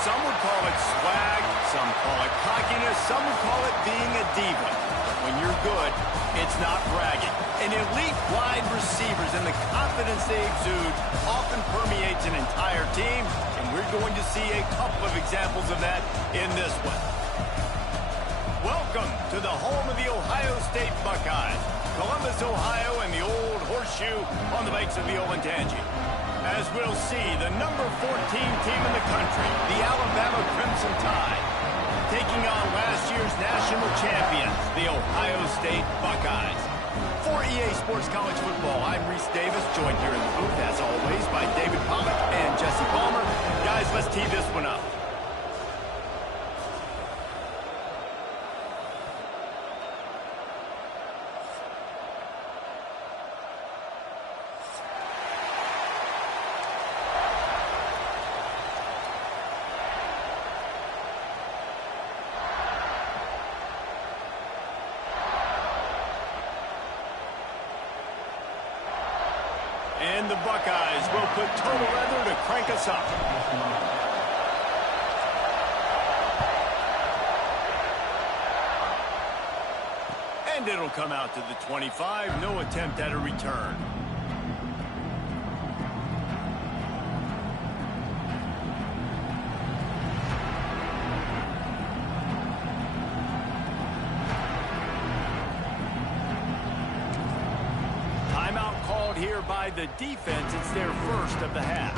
Some would call it swag, some call it cockiness, some would call it being a diva. But when you're good, it's not bragging. And elite wide receivers and the confidence they exude often permeates an entire team, and we're going to see a couple of examples of that in this one. Welcome to the home of the Ohio State Buckeyes, Columbus, Ohio, and the old horseshoe on the banks of the Olentangy. As we'll see, the number 14 team in the country, the Alabama Crimson Tide, taking on last year's national champions, the Ohio State Buckeyes. For EA Sports College Football, I'm Reese Davis, joined here in the booth, as always, by David Pollock and Jesse Palmer. Guys, let's tee this one up. And the Buckeyes will put total leather to crank us up. And it'll come out to the 25. No attempt at a return. Here by the defense. It's their first of the half.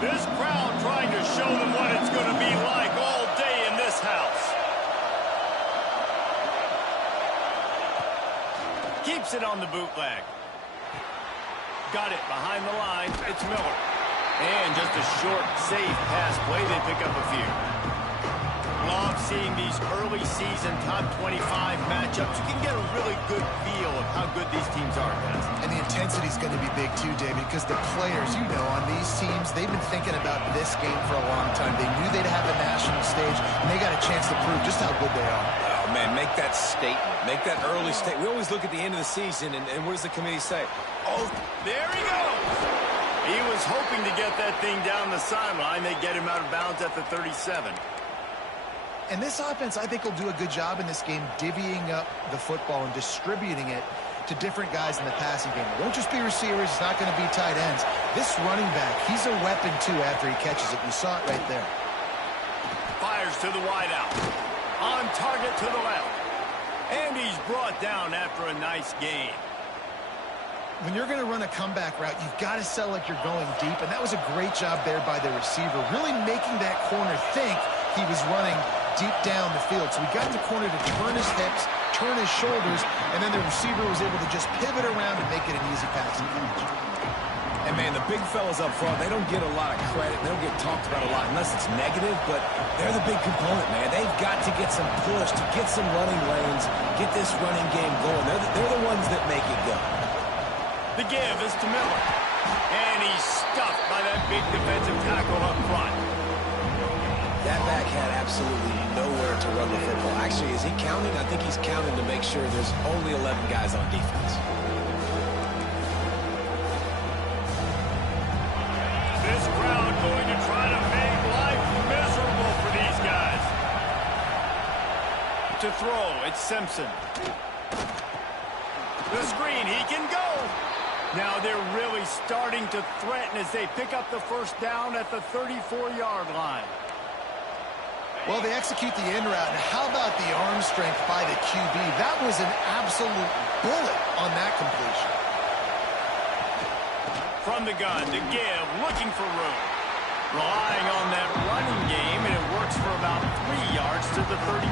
This crowd trying to show them what it's going to be like all day in this house. Keeps it on the bootleg. Got it behind the line. It's Miller. And just a short, safe pass play. They pick up a few. Love seeing these early season top 25 matchups. You can get a really good feel of how good these teams are, guys. And the intensity is going to be big too, David, because the players, you know, on these teams, they've been thinking about this game for a long time. They knew they'd have a national stage, and they got a chance to prove just how good they are. Man, make that statement. Make that early statement. We always look at the end of the season, and what does the committee say? Oh, there he goes. He was hoping to get that thing down the sideline. They get him out of bounds at the 37. And this offense, I think, will do a good job in this game divvying up the football and distributing it to different guys in the passing game. It won't just be receivers. It's not going to be tight ends. This running back, he's a weapon, too, after he catches it. You saw it right there. Fires to the wideout. On target to the left. And he's brought down after a nice gain. When you're going to run a comeback route, you've got to sell like you're going deep, and that was a great job there by the receiver, really making that corner think he was running deep down the field. So he got in the corner to turn his hips, turn his shoulders, and then the receiver was able to just pivot around and make it an easy passing catch. And, man, the big fellas up front, they don't get a lot of credit. They don't get talked about a lot unless it's negative, but they're the big component, man. They've got to get some push, to get some running lanes, get this running game going. They're the ones that make it go. The give is to Miller. And he's stuffed by that big defensive tackle up front. That back had absolutely nowhere to run the football. Actually, is he counting? I think he's counting to make sure there's only 11 guys on defense. This crowd going to try to make life miserable for these guys. To throw, it's Simpson. The screen, he can go. Now they're really starting to threaten as they pick up the first down at the 34-yard line. Well, they execute the in route, and how about the arm strength by the QB? That was an absolute bullet on that completion. From the gun, to give, looking for room. Relying on that running game, and it works for about 3 yards to the 31.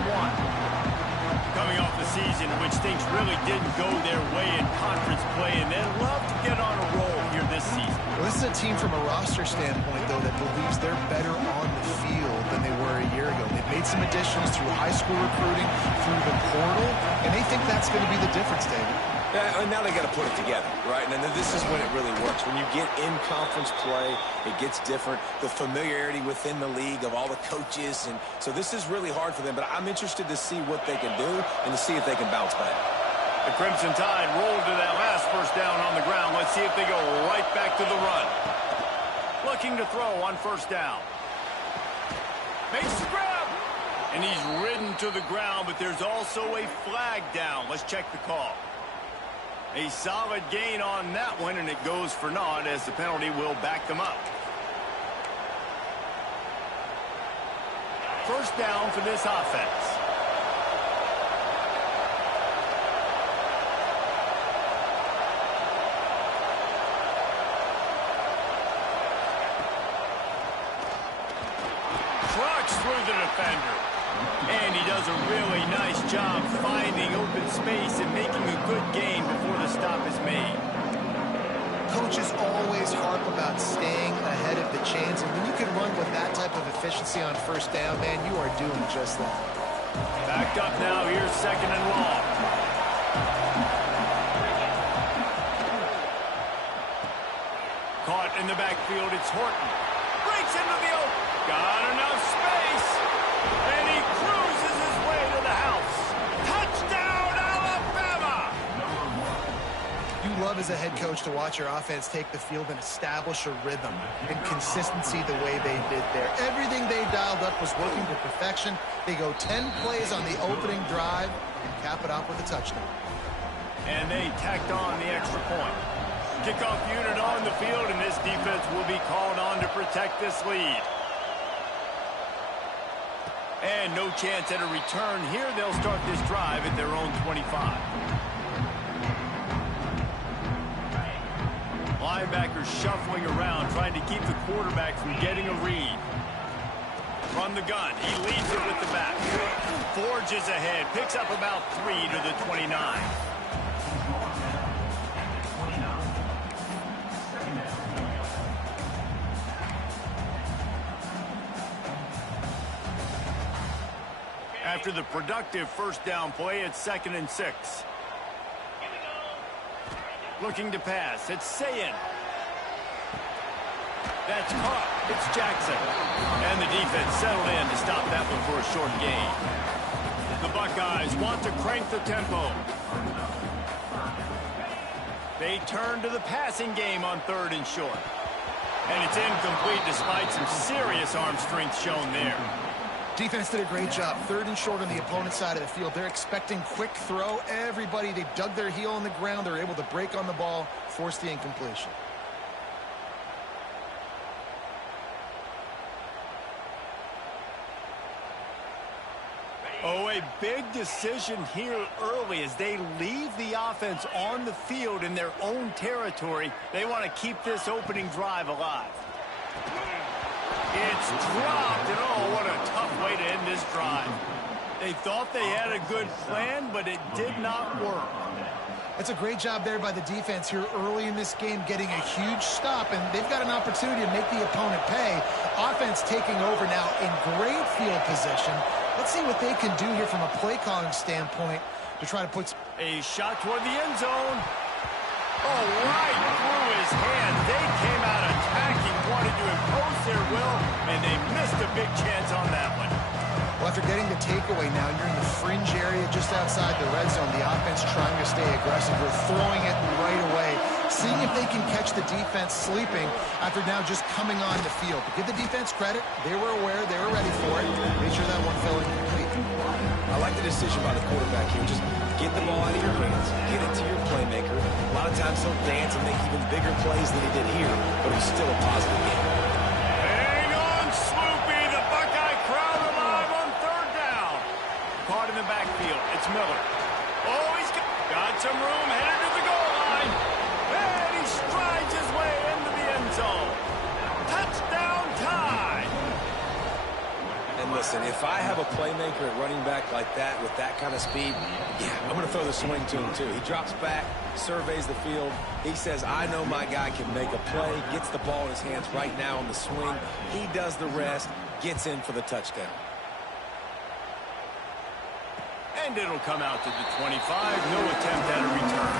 Coming off the season in which things really didn't go their way in conference play, and they'd love to get on a roll here this season. Well, this is a team from a roster standpoint, though, that believes they're better on the field than they were a year ago. They've made some additions through high school recruiting, through the portal, and they think that's going to be the difference, David. Yeah, and now they got to put it together, right? And then this is when it really works. When you get in conference play, it gets different. The familiarity within the league of all the coaches. And so this is really hard for them. But I'm interested to see what they can do and to see if they can bounce back. The Crimson Tide rolled to that last first down on the ground. Let's see if they go right back to the run. Looking to throw on first down. Makes the grab. And he's ridden to the ground, but there's also a flag down. Let's check the call. A solid gain on that one, and it goes for naught as the penalty will back them up. First down for this offense. Trucks through the defender. And he does a really nice job finding open space and making a good gain before the stop is made. Coaches always harp about staying ahead of the chains, and when you can run with that type of efficiency on first down, man, you are doing just that. Backed up now, here's second and long. Caught in the backfield, it's Horton. Breaks into the open. Got enough space. And he cruises his way to the house. Touchdown, Alabama! You love as a head coach to watch your offense take the field and establish a rhythm and consistency the way they did there. Everything they dialed up was working to perfection. They go 10 plays on the opening drive and cap it off with a touchdown. And they tacked on the extra point. Kickoff unit on the field, and this defense will be called on to protect this lead. And no chance at a return here. They'll start this drive at their own 25. Linebackers shuffling around, trying to keep the quarterback from getting a read. From the gun, he leads it with the back. Forges ahead, picks up about 3 to the 29. After the productive first down play, it's 2nd and 6. Looking to pass, it's Sayin. That's caught, it's Jackson. And the defense settled in to stop that one for a short gain. The Buckeyes want to crank the tempo. They turn to the passing game on 3rd and short. And it's incomplete despite some serious arm strength shown there. Defense did a great job. 3rd and short on the opponent's side of the field. They're expecting quick throw. Everybody, they dug their heel on the ground. They're able to break on the ball, force the incompletion. Oh, a big decision here early as they leave the offense on the field in their own territory. They want to keep this opening drive alive. It's dropped, and oh, what a tough way to end this drive. They thought they had a good plan, but it did not work. That's a great job there by the defense here early in this game, getting a huge stop, and they've got an opportunity to make the opponent pay. Offense taking over now in great field position. Let's see what they can do here from a play calling standpoint to try to put a shot toward the end zone. Oh, right through his hand. They came out attacking, wanted to impose their will, and they missed a big chance on that one. Well, after getting the takeaway now, you're in the fringe area just outside the red zone. The offense trying to stay aggressive. We're throwing it right away, seeing if they can catch the defense sleeping after now just coming on the field. But give the defense credit. They were aware. They were ready for it. Made sure that one fell incomplete. I like the decision by the quarterback here. Just get the ball out of your hands. Get it to your playmaker. A lot of times he'll dance and make even bigger plays than he did here, but it was still a positive game. Hang on, Sloopy. The Buckeye crowd alive on 3rd down. Caught in the backfield. It's Miller. Oh, he's got some room headed to the goal line. And he strides his way into the end zone. Touchdown tie. And listen, if I have a playmaker at running back like that with that kind of speed, yeah, I'm going to throw the swing to him too. He drops back, surveys the field. He says, I know my guy can make a play, gets the ball in his hands right now on the swing. He does the rest, gets in for the touchdown. And And it'll come out to the 25. No attempt at a return.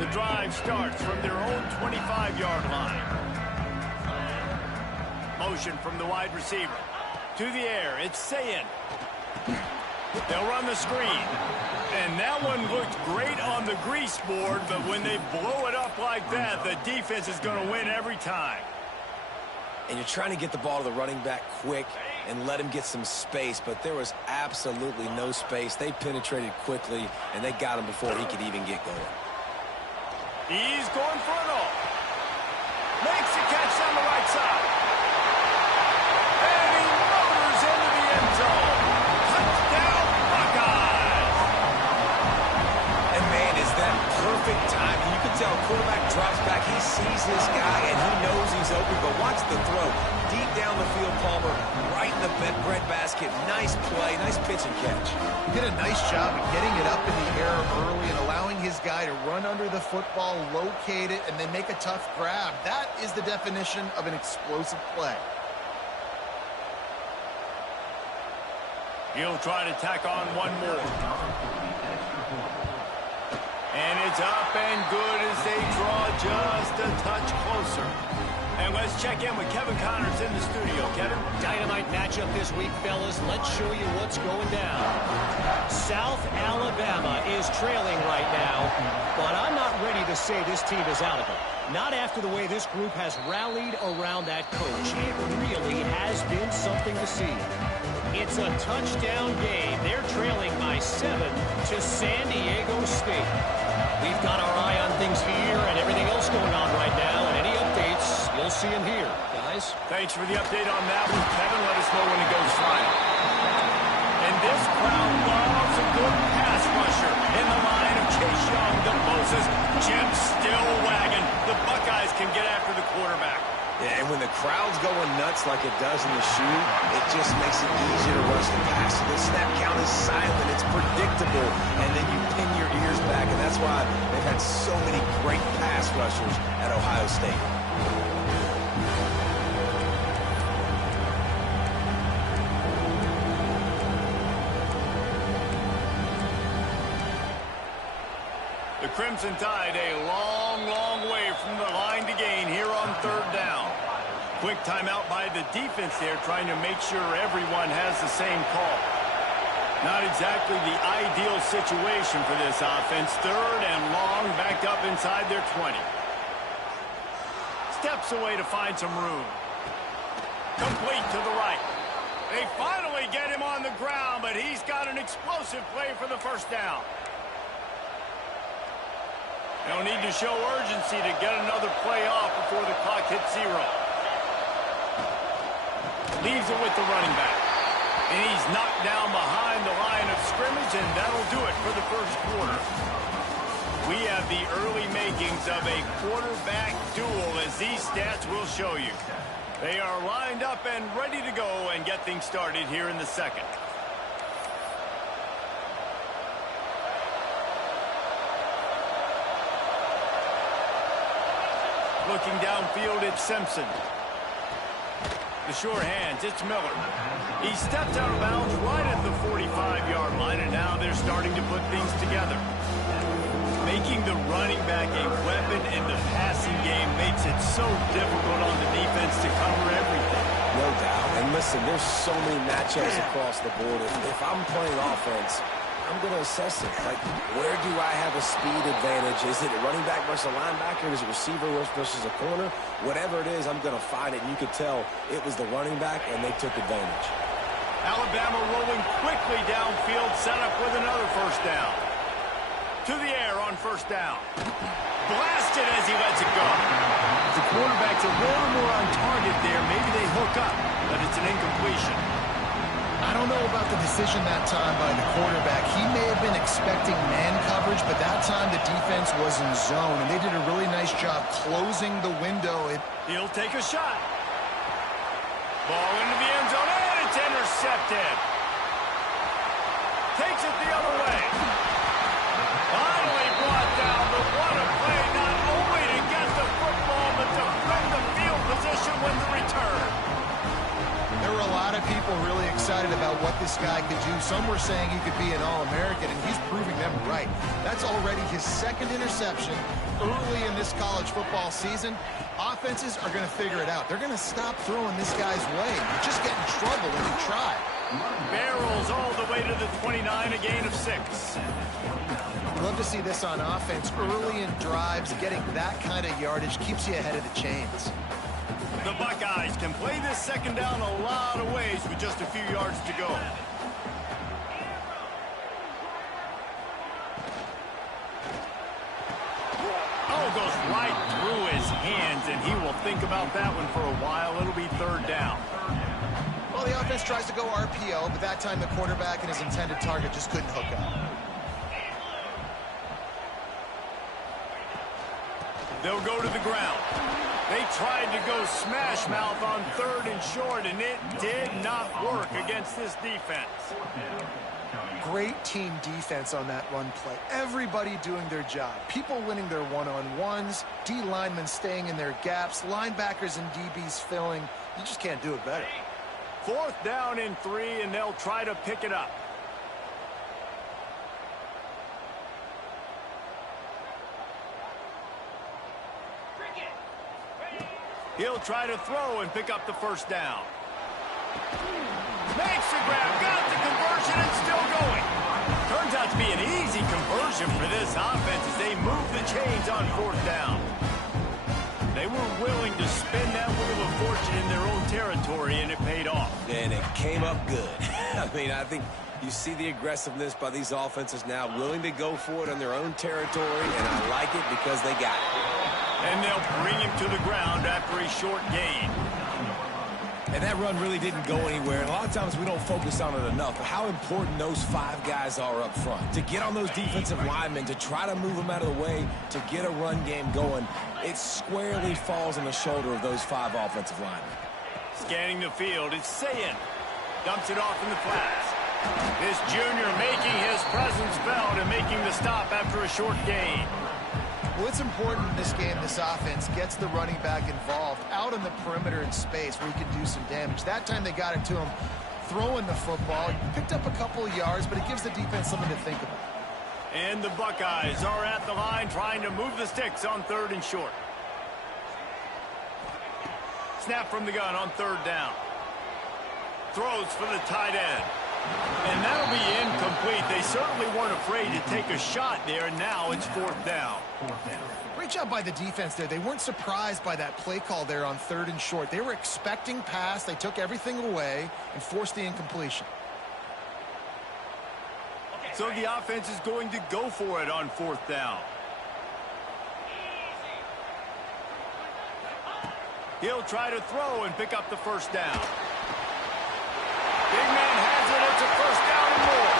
The drive starts from their own 25-yard line. Motion from the wide receiver. To the air, it's Sayin. They'll run the screen. And that one looked great on the grease board, but when they blow it up like that, the defense is going to win every time. And you're trying to get the ball to the running back quick and let him get some space, but there was absolutely no space. They penetrated quickly, and they got him before he could even get going. He's going for it all. Makes the catch on the right side. And he motors into the end zone. Touchdown, Buckeyes! And, man, is that perfect timing. You can tell quarterback drops back. He sees his guy, and he knows he's open. But watch the throw. Deep down the field, Palmer, right in the bread basket. Nice play, nice pitch and catch. He did a nice job of getting it up in the air early and allowing his guy to run under the football, locate it, and then make a tough grab. That is the definition of an explosive play. He'll try to tack on one more. And it's up and good as they draw just a touch closer. And let's check in with Kevin Connors in the studio. Kevin? Dynamite matchup this week, fellas. Let's show you what's going down. South Alabama is trailing right now, but I'm not ready to say this team is out of it. Not after the way this group has rallied around that coach. It really has been something to see. It's a touchdown game. They're trailing by 7 to San Diego State. We've got our eye on things here and everything else going on right now, and any updates, you'll see them here, guys. Thanks for the update on that one, Kevin. Let us know when it goes final. And this crowd loves a good pass rusher in the line of Chase Young, the Moses. Jim still wagging. The Buckeyes can get after the quarterback. Yeah, and when the crowd's going nuts like it does in the shoe, it just makes it easier to rush the pass. So the snap count is silent, it's predictable, and then you pin your ears back, and that's why they've had so many great pass rushers at Ohio State. The Crimson Tide a long, long way from the line to gain here on third down. Quick timeout by the defense there, trying to make sure everyone has the same call. Not exactly the ideal situation for this offense. Third and long, backed up inside their 20. Steps away to find some room. Complete to the right. They finally get him on the ground, but he's got an explosive play for the first down. They'll need to show urgency to get another play off before the clock hits 0. Leaves it with the running back. And he's knocked down behind the line of scrimmage, and that'll do it for the first quarter. We have the early makings of a quarterback duel, as these stats will show you. They are lined up and ready to go and get things started here in the second. Looking downfield, it's Simpson. The sure hands, it's Miller. He stepped out of bounds right at the 45-yard line, and now they're starting to put things together. Making the running back a weapon in the passing game makes it so difficult on the defense to cover everything. No doubt. And listen, there's so many matchups across the board. If I'm playing offense, I'm going to assess it. Like, where do I have a speed advantage? Is it a running back versus a linebacker? Is it receiver versus a corner? Whatever it is, I'm going to find it. And you could tell it was the running back, and they took advantage. Alabama rolling quickly downfield, set up with another first down. To the air on first down. Blasted as he lets it go. The quarterback's a little more on target there. Maybe they hook up, but it's an incompletion. I don't know about the decision that time by the quarterback. He may have been expecting man coverage, but that time the defense was in zone, and they did a really nice job closing the window. He'll take a shot. Ball into the end zone, and it's intercepted. Takes it the other way. Finally brought What a play, not only to get the football, but to win the field position with the return. There were a lot of people really excited about what this guy could do. Some were saying he could be an All-American, and he's proving them right. That's already his second interception early in this college football season. Offenses are going to figure it out. They're going to stop throwing this guy's way. You just get in trouble when you try. Barrels all the way to the 29, a gain of 6. Love to see this on offense. Early in drives, getting that kind of yardage keeps you ahead of the chains. The Buckeyes can play this second down a lot of ways with just a few yards to go. Oh, goes right through his hands, and he will think about that one for a while. It'll be third down. Well, the offense tries to go RPO, but that time the quarterback and his intended target just couldn't hook up. They'll go to the ground. They tried to go smash mouth on 3rd and short, and it did not work against this defense. Great team defense on that run play. Everybody doing their job. People winning their one-on-ones, D linemen staying in their gaps, linebackers and DBs filling. You just can't do it better. 4th down and 3, and they'll try to pick it up. He'll try to throw and pick up the first down. Makes the grab, got the conversion, and still going. Turns out to be an easy conversion for this offense as they move the chains on 4th down. They were willing to spin that wheel of fortune in their own territory, and it paid off. And it came up good. I mean, I think you see the aggressiveness by these offenses now, willing to go for it on their own territory, and I like it because they got it. And they'll bring him to the ground after a short gain. And that run really didn't go anywhere. And a lot of times we don't focus on it enough. But how important those 5 guys are up front. To get on those defensive linemen, to try to move them out of the way, to get a run game going, it squarely falls on the shoulder of those 5 offensive linemen. Scanning the field, it's Sayin. Dumps it off in the flats. This junior making his presence felt and making the stop after a short gain. Well, it's important in this game, this offense gets the running back involved out on the perimeter in space where he can do some damage. That time they got it to him throwing the football. He picked up a couple of yards, but it gives the defense something to think about. And the Buckeyes are at the line trying to move the sticks on 3rd and short. Snap from the gun on 3rd down. Throws for the tight end. And that'll be incomplete. They certainly weren't afraid to take a shot there, and now it's 4th down. Great job by the defense there. They weren't surprised by that play call there on 3rd and short. They were expecting pass. They took everything away and forced the incompletion. So the offense is going to go for it on 4th down. He'll try to throw and pick up the first down. Big man has it. It's a first down and more.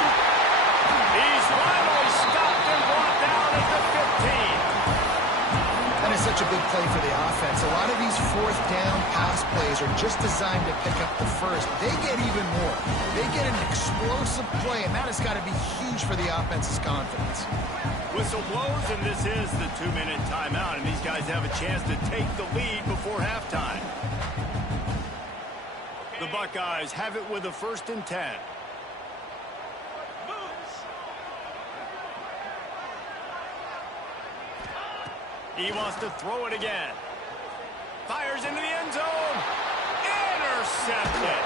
He's finally stopped and brought down at the 15. That is such a big play for the offense. A lot of these 4th down pass plays are just designed to pick up the first. They get even more. They get an explosive play, and that has got to be huge for the offense's confidence. Whistle blows, and this is the 2-minute timeout, and these guys have a chance to take the lead before halftime. The Buckeyes have it with a 1st and 10. He wants to throw it again. Fires into the end zone. Intercepted.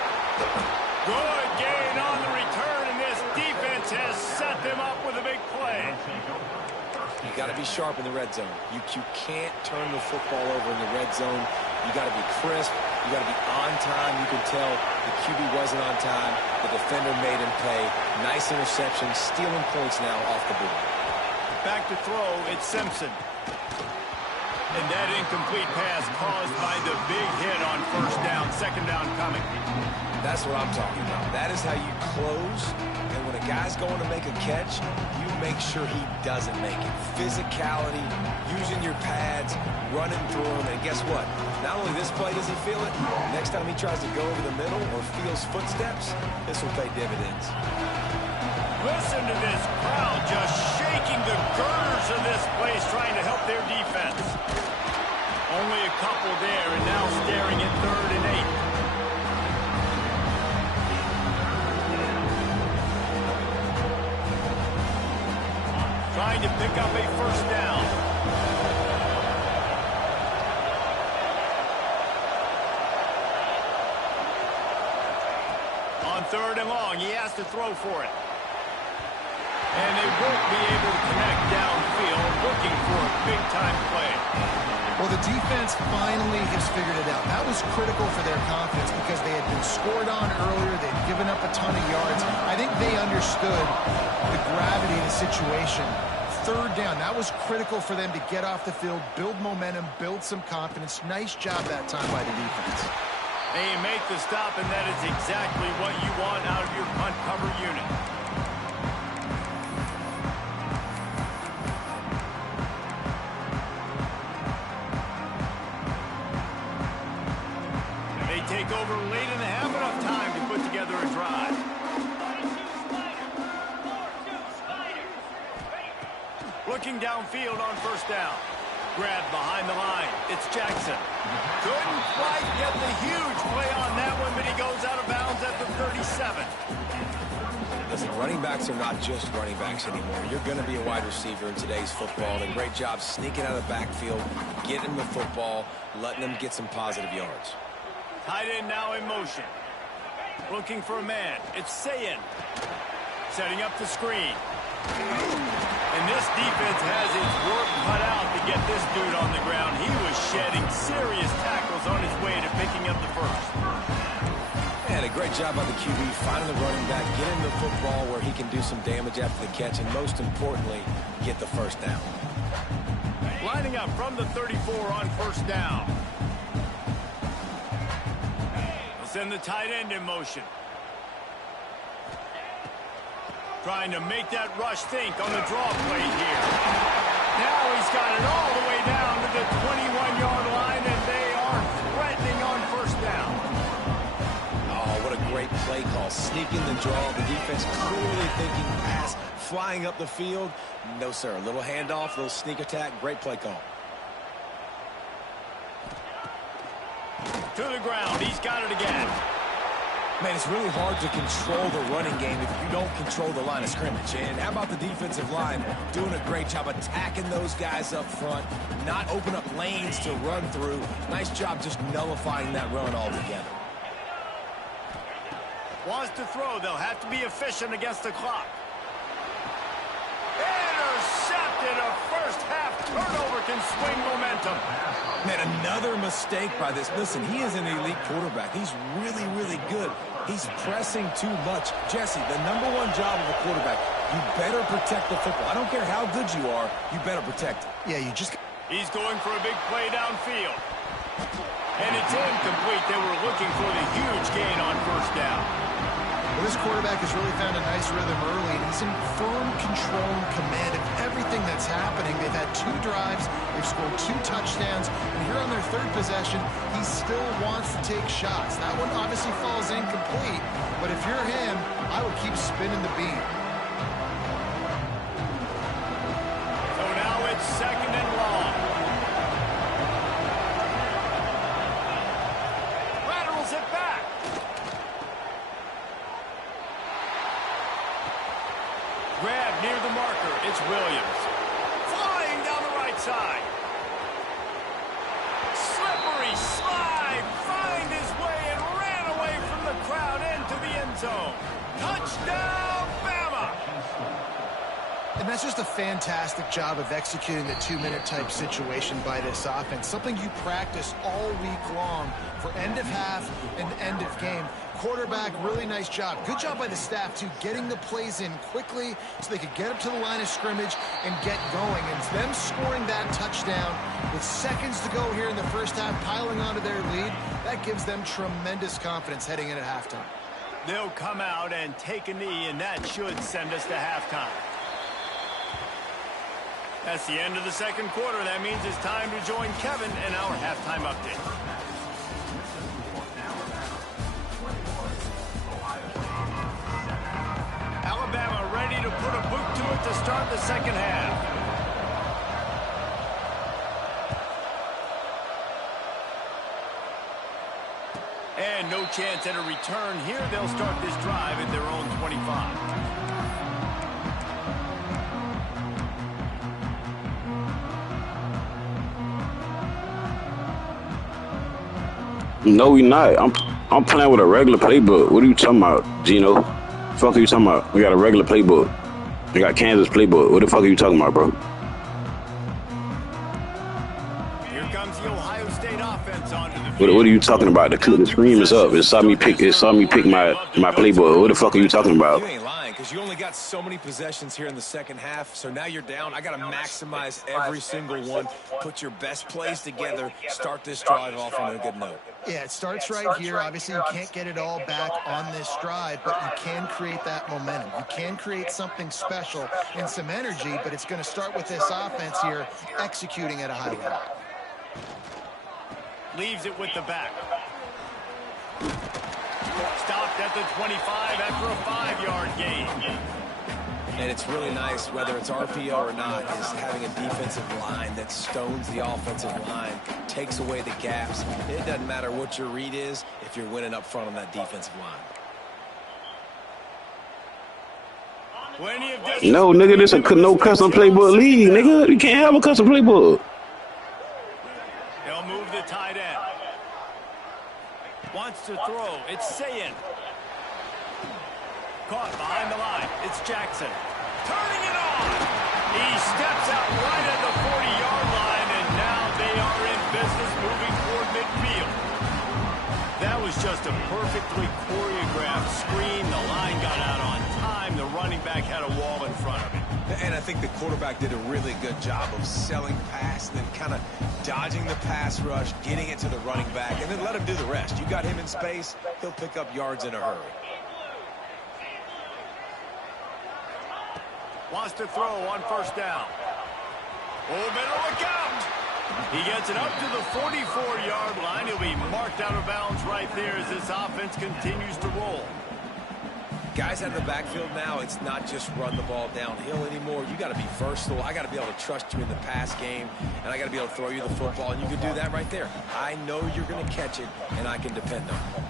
Good gain on the return, and this defense has set them up with a big play. You got to be sharp in the red zone. You can't turn the football over in the red zone. You got to be crisp. You got to be on time. You can tell the QB wasn't on time. The defender made him pay. Nice interception, stealing points now off the board. Back to throw, it's Simpson. And that incomplete pass caused by the big hit on 1st down, 2nd down coming. That's what I'm talking about. That is how you close. And when a guy's going to make a catch, you make sure he doesn't make it. Physicality, using your pads, running through him. And guess what? Not only this play does he feel it, next time he tries to go over the middle or feels footsteps, this will pay dividends. Listen to this crowd just shaking shaking the girders of this place, trying to help their defense. Only a couple there, and now staring at 3rd and 8. Trying to pick up a first down. On 3rd and long, he has to throw for it. And they won't be able to connect downfield, looking for a big-time play. Well, the defense finally has figured it out. That was critical for their confidence because they had been scored on earlier. They'd given up a ton of yards. I think they understood the gravity of the situation. 3rd down, that was critical for them to get off the field, build momentum, build some confidence. Nice job that time by the defense. They make the stop, and that is exactly what you want out of your punt cover unit. They take over late in the half, enough time to put together a drive. Looking downfield on 1st down. Grab behind the line. It's Jackson. Couldn't quite get the huge play on that one, but he goes out of bounds at the 37. Listen, running backs are not just running backs anymore. You're going to be a wide receiver in today's football. And a great job sneaking out of the backfield, getting the football, letting them get some positive yards. Tight end now in motion. Looking for a man. It's Sayin. Setting up the screen. And this defense has its work cut out to get this dude on the ground. He was shedding serious tackles on his way to picking up the first. And a great job by the QB finding the running back, getting the football where he can do some damage after the catch, and most importantly, get the first down. Lining up from the 34 on 1st down. They'll send the tight end in motion. Trying to make that rush think on the draw play here. Now he's got it all the way down to the 21-yard line, and they are threatening on 1st down. Oh, what a great play call. Sneaking the draw. The defense clearly thinking pass, flying up the field. No, sir. A little handoff, a little sneak attack. Great play call. To the ground. He's got it again. Man, it's really hard to control the running game if you don't control the line of scrimmage. And how about the defensive line doing a great job attacking those guys up front, not open up lanes to run through. Nice job just nullifying that run altogether. Wants to throw. They'll have to be efficient against the clock. Intercepted. A first-half turnover can swing momentum. Man, another mistake by this. Listen, he is an elite quarterback. He's really, really good. He's pressing too much. Jesse, the #1 job of a quarterback, you better protect the football. I don't care how good you are, you better protect it. Yeah, you just... He's going for a big play downfield. And it's incomplete. They were looking for the huge gain on 1st down. Well, this quarterback has really found a nice rhythm early, and he's in firm control and command of everything that's happening. They've had 2 drives, they've scored 2 touchdowns, and here on their 3rd possession, he still wants to take shots. That one obviously falls incomplete, but if you're him, I would keep spinning the beam. So now it's 2nd and long. Laterals it back. Grab near the marker. It's Williams. Flying down the right side. Slippery slide. Find his way and ran away from the crowd into the end zone. Touchdown, Bama! And that's just a fantastic job of executing the 2-minute type situation by this offense. Something you practice all week long for end of half and end of game. Quarterback, really nice job. Good job by the staff, too, getting the plays in quickly so they could get up to the line of scrimmage and get going. And them scoring that touchdown with seconds to go here in the 1st half, piling onto their lead, that gives them tremendous confidence heading in at halftime. They'll come out and take a knee, and that should send us to halftime. That's the end of the 2nd quarter. That means it's time to join Kevin in our halftime update. Alabama ready to put a boot to it to start start the second half. And no chance at a return here. They'll start this drive at their own 25. No, we not. I'm playing with a regular playbook. What are you talking about, Gino? Fuck are you talking about? We got a regular playbook. We got Kansas playbook. What the fuck are you talking about, bro? Here comes the Ohio State offense onto the What are you talking about? The screen is up. It saw me pick my playbook. What the fuck are you talking about? You ain't lying, because you only got so many possessions here in the second half, so now you're down. I got to maximize every single one, put your best plays together, start this drive off on a good note. Yeah, it starts right here. Obviously, you can't get it all back on this drive, but you can create that momentum. You can create something special and some energy, but it's going to start with this offense here executing at a high level. Leaves it with the back. Stopped at the 25 after a 5-yard gain. And it's really nice, whether it's RPO or not, is having a defensive line that stones the offensive line, takes away the gaps. It doesn't matter what your read is if you're winning up front on that defensive line. No, nigga, this a no custom playbook league, nigga. You can't have a custom playbook. They'll move the tight end. Wants to throw. It's Sayin. Caught behind the line. It's Jackson. Turning it on. He steps out right at the 40-yard line, and now they are in business moving toward midfield. That was just a perfectly choreographed screen. The line got out on time. The running back had a wall in front of him. And I think the quarterback did a really good job of selling past, then kind of dodging the pass rush, getting it to the running back, and then let him do the rest. You got him in space, he'll pick up yards in a hurry. Wants to throw on first down. Oh, better look out. He gets it up to the 44-yard line. He'll be marked out of bounds right there as this offense continues to roll. Guys out of the backfield now, it's not just run the ball downhill anymore. You got to be versatile. I got to be able to trust you in the pass game, and I got to be able to throw you the football, and you can do that right there. I know you're going to catch it, and I can depend on it.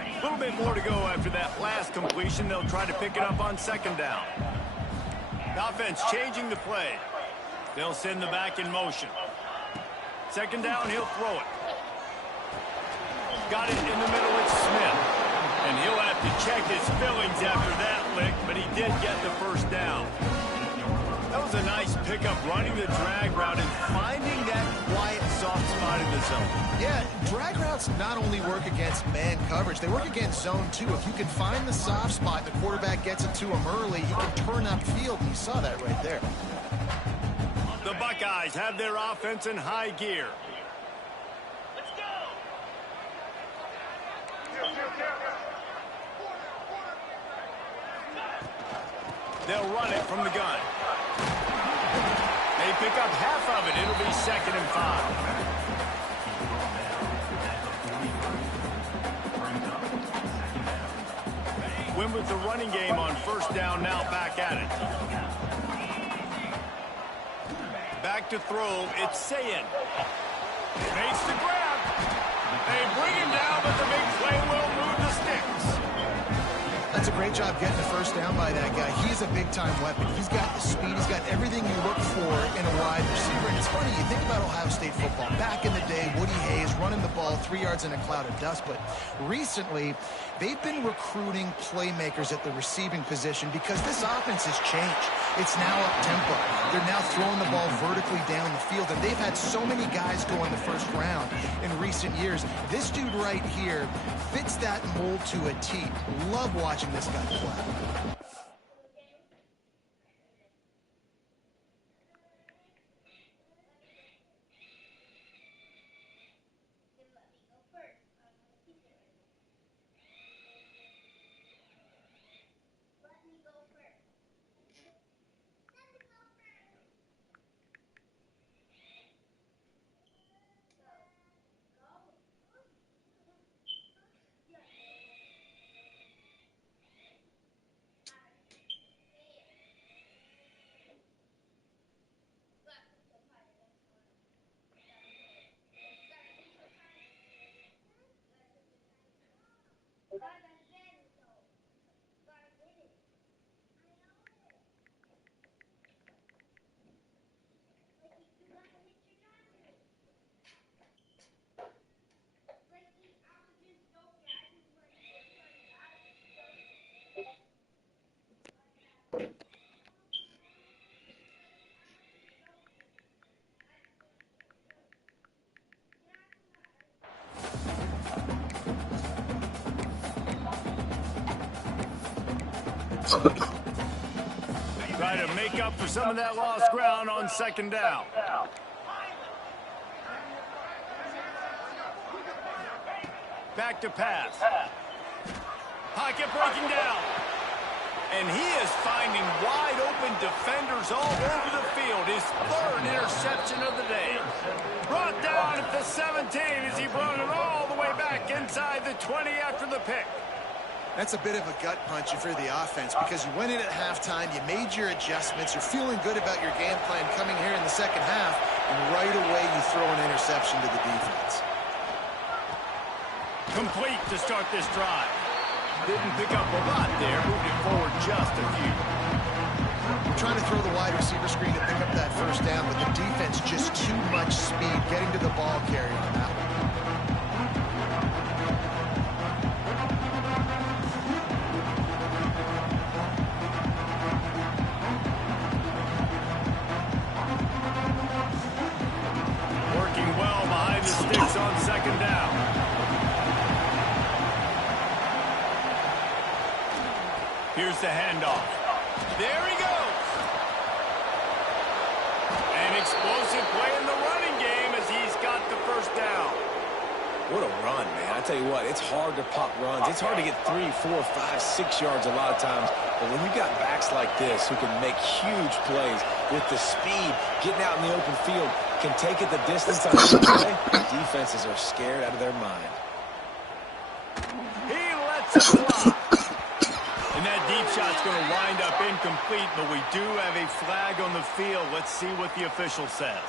A little bit more to go after that last completion. They'll try to pick it up on second down. The offense changing the play. They'll send the back in motion. Second down, he'll throw it. Got it in the middle, it's Smith. And he'll have to check his fillings after that lick, but he did get the first down. That was a nice pickup, running the drag route and finding that quiet, soft spot in the zone. Yeah, drag routes not only work against man coverage, they work against zone too. If you can find the soft spot, the quarterback gets it to him early, he can turn upfield, and you saw that right there. The Buckeyes have their offense in high gear. Let's go. They'll run it from the gun. They pick up half of it. It'll be 2nd and 5. Win with the running game on first down, now back at it. Back to throw, it's Sayin. Makes the grab. They bring him down, but the big play will move the sticks. That's a great job getting the first down by that guy. He's a big-time weapon. He's got the speed. He's got everything you look for in a wide receiver. And it's funny, you think about Ohio State football. Back in the day, Woody Hayes running the ball 3 yards in a cloud of dust. But recently, they've been recruiting playmakers at the receiving position because this offense has changed. It's now up-tempo. They're now throwing the ball vertically down the field, and they've had so many guys go in the first round in recent years. This dude right here fits that mold to a T. Love watching this guy play. try to make up for some of that lost ground on second down. Back to pass. Pocket breaking down. And he is finding wide-open defenders all over the field. His third interception of the day. Brought down at the 17 as he brought it all the way back inside the 20 after the pick. That's a bit of a gut punch if you're the offense, because you went in at halftime, you made your adjustments, you're feeling good about your game plan coming here in the second half, and right away you throw an interception to the defense. Complete to start this drive. Didn't pick up a lot there, moved it forward just a few. Trying to throw the wide receiver screen to pick up that first down, but the defense just too much speed getting to the ball carrier on that one. Working well behind the sticks on second down. Here's the handoff. There he goes. An explosive play in the running game as he's got the first down. What a run, man. I tell you what, it's hard to pop runs. It's hard to get 3, 4, 5, 6 yards a lot of times. But when you got backs like this who can make huge plays with the speed, getting out in the open field, can take it the distance on a play, defenses are scared out of their mind. He lets it fly. And that deep shot's going to wind up incomplete, but we do have a flag on the field. Let's see what the official says.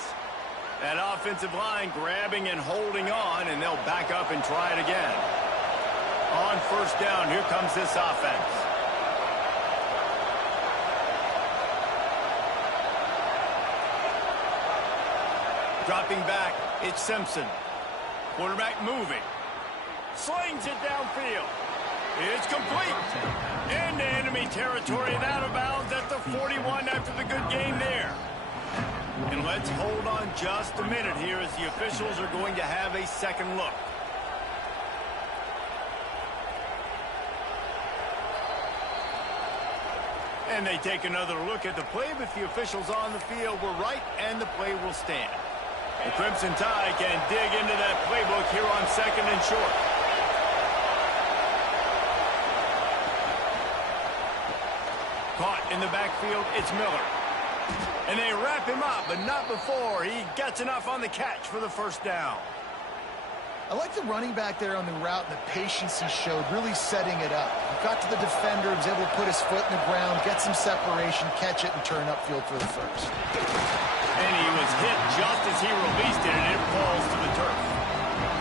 That offensive line grabbing and holding on, and they'll back up and try it again. On first down, here comes this offense. Dropping back, it's Simpson. Quarterback moving. Slings it downfield. It's complete. Into enemy territory and out of bounds at the 41 after the good game there. And let's hold on just a minute here as the officials are going to have a second look. And they take another look at the play, but the officials on the field were right, and the play will stand. The Crimson Tide can dig into that playbook here on second and short. Caught in the backfield, it's Miller. And they wrap him up, but not before he gets enough on the catch for the first down. I like the running back there on the route and the patience he showed, really setting it up. He got to the defender, was able to put his foot in the ground, get some separation, catch it, and turn upfield for the first. And he was hit just as he released it, and it falls to the turf.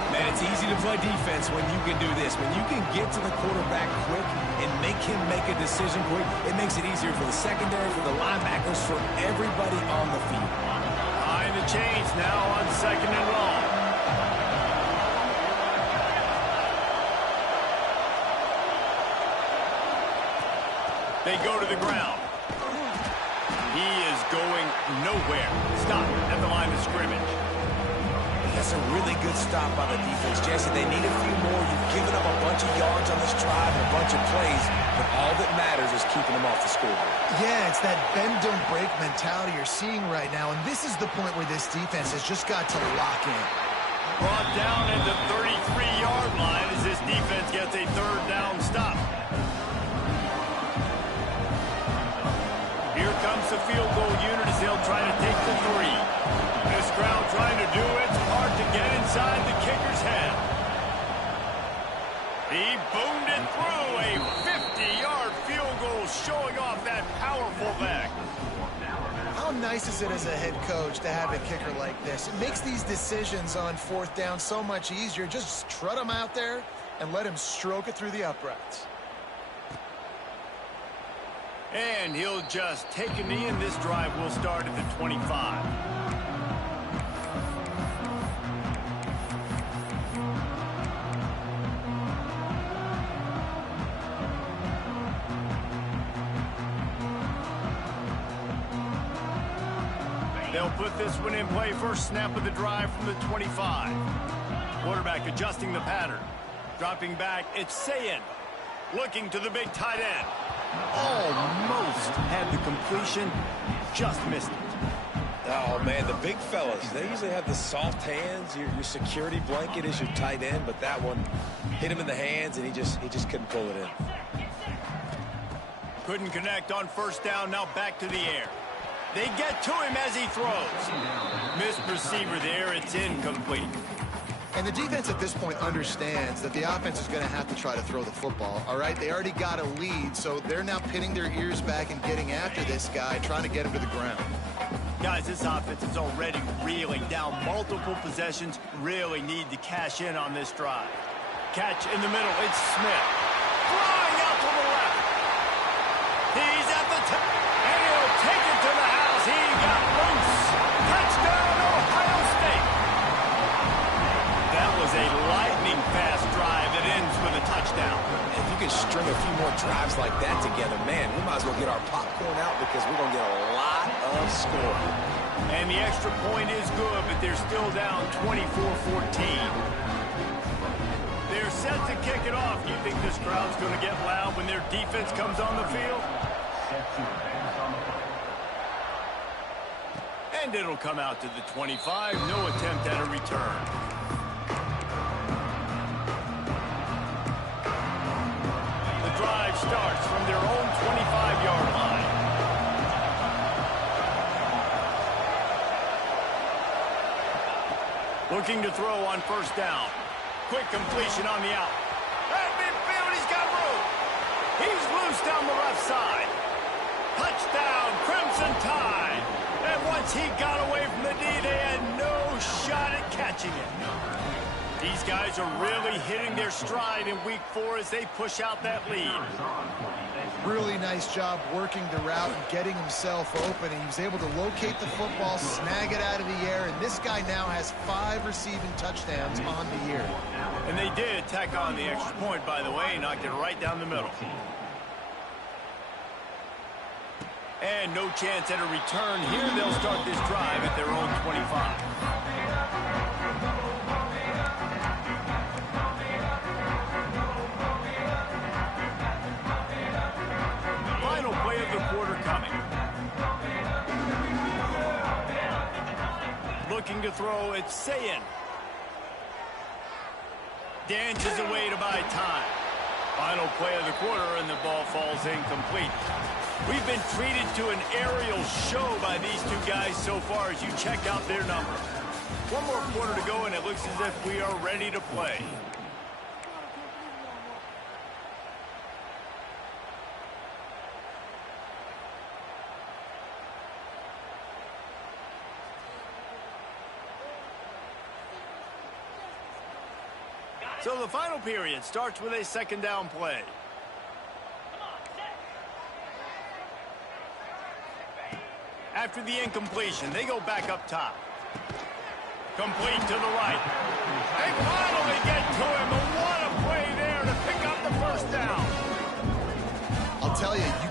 Man, it's easy to play defense when you can do this. When you can get to the quarterback quick and make him make a decision quick, it makes it easier for the secondary, for the linebackers, for everybody on the field. Behind the chains now on second and long. They go to the ground. He is going nowhere. Stop at the line of scrimmage. That's a really good stop by the defense, Jesse. They need a few more. You've given up a bunch of yards on this drive and a bunch of plays, but all that matters is keeping them off the scoreboard. Yeah, it's that bend, don't break mentality you're seeing right now, and this is the point where this defense has just got to lock in. Brought down at the 33-yard line as this defense gets a third down stop. Here comes the field goal unit as they'll try to take the three. This crowd trying to do its part to get inside the kicker's head. He boomed it through a 50-yard field goal, showing off that powerful leg. How nice is it as a head coach to have a kicker like this? It makes these decisions on fourth down so much easier. Just trot him out there and let him stroke it through the uprights. And he'll just take a knee, and this drive will start at the 25. They'll put this one in play. First snap of the drive from the 25. Quarterback adjusting the pattern. Dropping back, it's Sayin. Looking to the big tight end. Almost had the completion, just missed it. Oh, man, the big fellas, they usually have the soft hands. Your security blanket is your tight end, but that one hit him in the hands, and he just couldn't pull it in. Couldn't connect on first down, now back to the air. They get to him as he throws. Missed receiver there, it's incomplete. And the defense at this point understands that the offense is going to have to try to throw the football, all right? They already got a lead, so they're now pinning their ears back and getting after this guy, trying to get him to the ground. Guys, this offense is already reeling down multiple possessions. Really need to cash in on this drive. Catch in the middle, it's Smith. Flying out to the left. He's at the top, and he'll take it to the house. He got loose. Touchdown, Ohio State. That was a lightning-fast drive that ends with a touchdown. If you can string a few more drives like that together, man, we might as well get our popcorn out because we're going to get a lot of scoring. And the extra point is good, but they're still down 24-14. They're set to kick it off. Do you think this crowd's going to get loud when their defense comes on the field? And it'll come out to the 25. No attempt at a return. The drive starts from their own 25-yard line. Looking to throw on first down. Quick completion on the out. At midfield, he's got room. He's loose down the left side. Touchdown, Crimson Tide. And once he got away from the D, they had no shot at catching it. These guys are really hitting their stride in week 4 as they push out that lead. Really nice job working the route and getting himself open. He was able to locate the football, snag it out of the air, and this guy now has 5 receiving touchdowns on the year. And they did tack on the extra point, by the way, knocked it right down the middle. And no chance at a return here. They'll start this drive at their own 25. Final play of the quarter coming. Looking to throw, it's Sayin. Dances away to buy time. Final play of the quarter, and the ball falls incomplete. We've been treated to an aerial show by these two guys so far as you check out their numbers. One more quarter to go, and it looks as if we are ready to play. So the final period starts with a second down play. After the incompletion, they go back up top. Complete to the right. They finally get to him, but what a play there to pick up the first down. I'll tell you, you